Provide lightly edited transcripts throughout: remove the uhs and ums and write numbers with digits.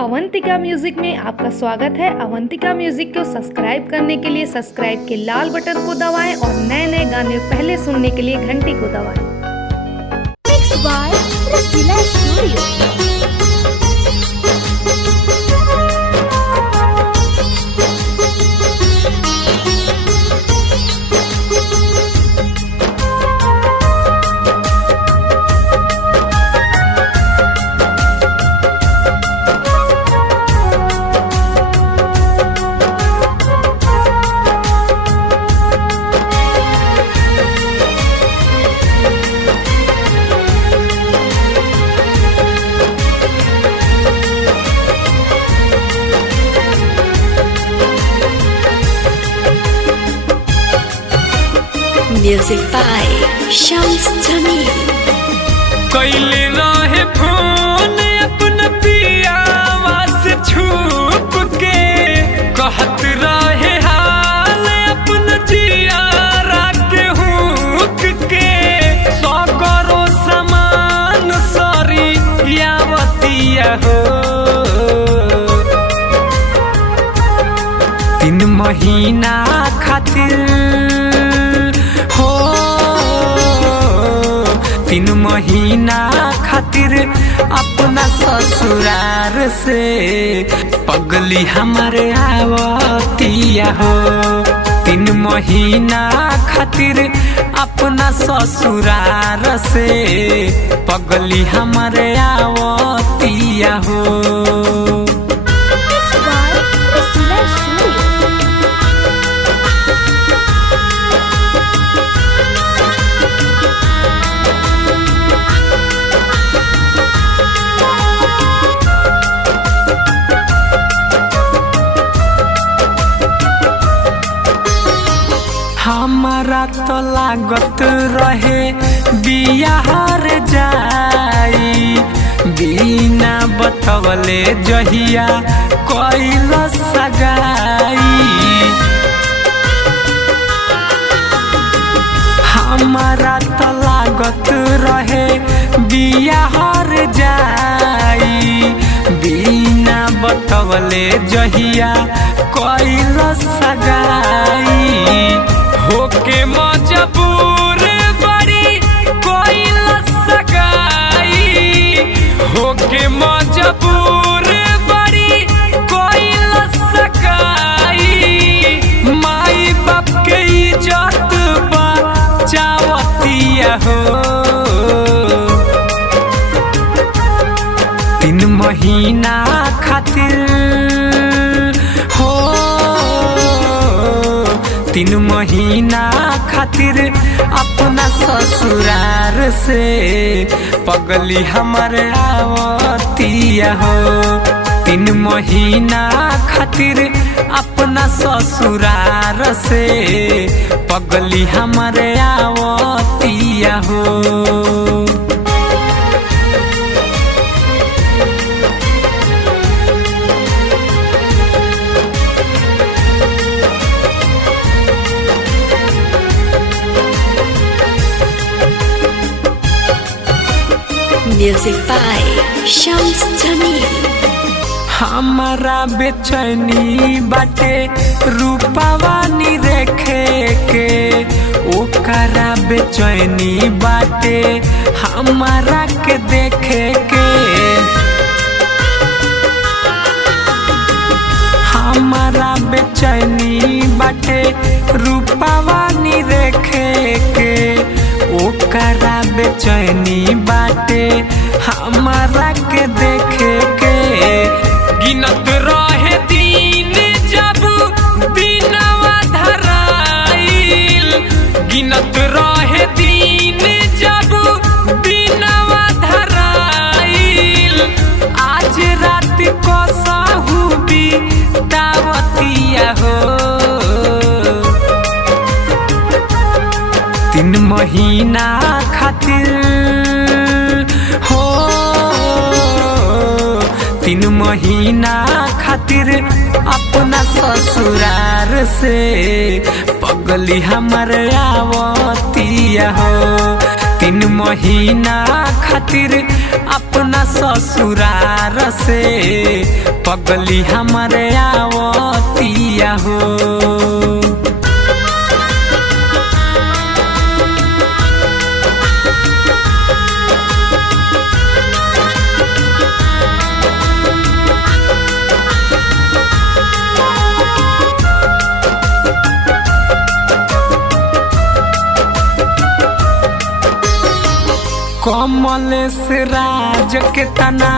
Avantika music में आपका स्वागत है। अवंतिका म्यूजिक को सब्सक्राइब करने के लिए सब्सक्राइब के लाल बटन को दबाएं और नए नए गाने पहले सुनने के लिए घंटी को दबाएं। Mixed by Rasila Studio. Music by Shams Jamil. कैले रहे फोन अपन पियावा से छुप के, कहत रहे हाल अपन जियारा के हुक के, सगरो समान सरी यावतिया हो। 3 महीना खातिर 3 महीना खातिर अपना ससुरार से पगली हमारे आवतिया हो। 3 महीना खातिर अपना ससुरार से पगली हमारे आवतिया हो। Mixed by Rasila Studio. हमारा तो लागत रहे बियाहर जाई, बिना बतवले जहिया कइल सगाई। हमारा तो लागत रहे बियाहर जाई, बिना बतवले जहिया कइल सगाई। होके मजबूर बड़ी कइल सगाई, होके मजबूर बड़ी कइल सगाई। माई बाप के इज्जत बचावतिया हो। 3 महीना खातिर 3 महीना खातिर अपना ससुरार से पगली हमारे आवतिया हो। 3 महीना खातिर अपना ससुरार से पगली हमारे आवतिया हो। Music by Shams Jamil. हमारा बेचैनी बाटे रूपावा नी रेखे के, ओकरा बेचैनी बाटे हमारा के देखे के। हमारा बेचैनी बाटे रूपावा नी रेखे के, ओकरा बेचैनी बाटे हमारा के देखे के। गिनत रहे दिन जब दिनवा धराइल, गिनत रहे दिन जब दिनवा धराइल। आज रात को साहू बितावतिया हो। 3 महीना खातिर 3 महीना खातिर अपना ससुरार से पगली हमारे आवतिया हो। तीन महीना खातिर अपना ससुरार से पगली हमारे आवतिया हो। कमलेश राज के तना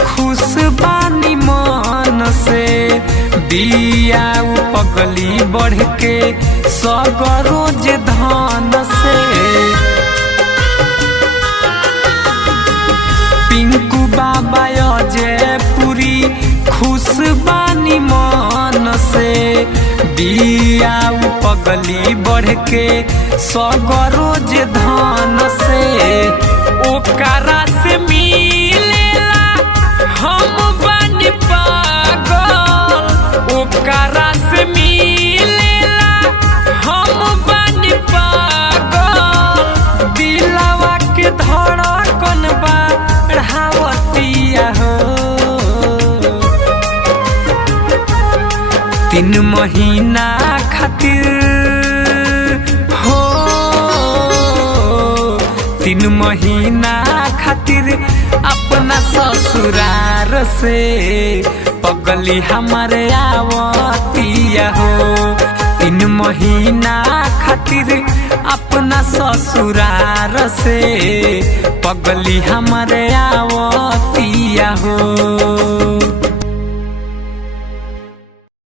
खुश बानी मन से दिया पगली बढ़ के सगरोज धन से। पिंकू बाबा अजय पुरी खुश बानी मन से दिया पगली बढ़ के सगरोज धन से। ओकरा से मिलेला हम बनी पागल, ओकरा से मिलेला हम बनी पागल, दिलवा के धड़कन बढ़ावतिया हो। तीन महीना खातिर हो, तीन महीना खातिर अपना ससुरार से पगली हमारे आवतिया हो। तीन महीना खातिर अपना ससुरार से पगली हमारे आवतिया हो।